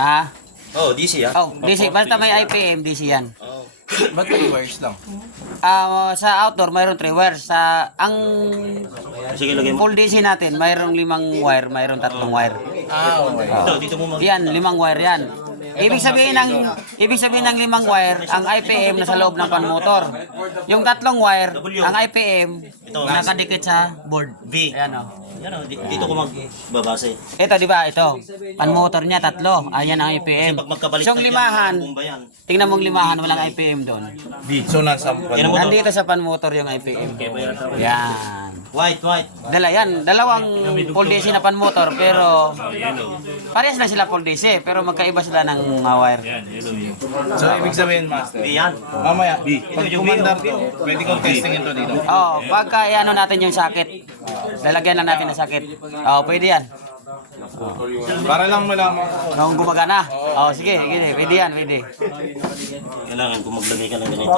Ah, Oh, DC ah. oh, DC. Basta may IPM, DC yan. Oh. Ba't 3 wires lang? Sa outdoor, mayroon 3 wires. Ang Sige, lagay mo. full DC natin, mayroong 5 wire, mayroong 3 wire. Okay. Ito, dito mo mag... Yan, 5 wire yan. Ibig sabihin ng 5 wire, ang IPM nasa loob ng pan-motor. Yung 3 wire, ang IPM nakadikit sa board. V. Ayan o. Yan oh, dito ko magbabase. Ito, di ba? Ito. Pan-motor niya, 3. Ayan ang IPM. Pag magkabalik So, yung limahan, bomba yan. tingnan mong limahan, walang IPM doon. So, nasa Yan mo to. Nandito sa pan-motor yung IPM. Yan. White. Dalawang full DC na pan-motor, pero parehas na sila full DC, pero magkaiba sila ng wire. So, ibig sabihin, Master. V yan. Mamaya, pag kumandar to, pwede kong testing ito dito. Oh, pagka ano natin yung sakit, lalagyan lang natin ng sakit. Oh, pwede yan. Para lang malaman ko. Kung gumagana. Oh, sige, pwede yan, pwede. Kailangan kung maglagay ka ng ganito.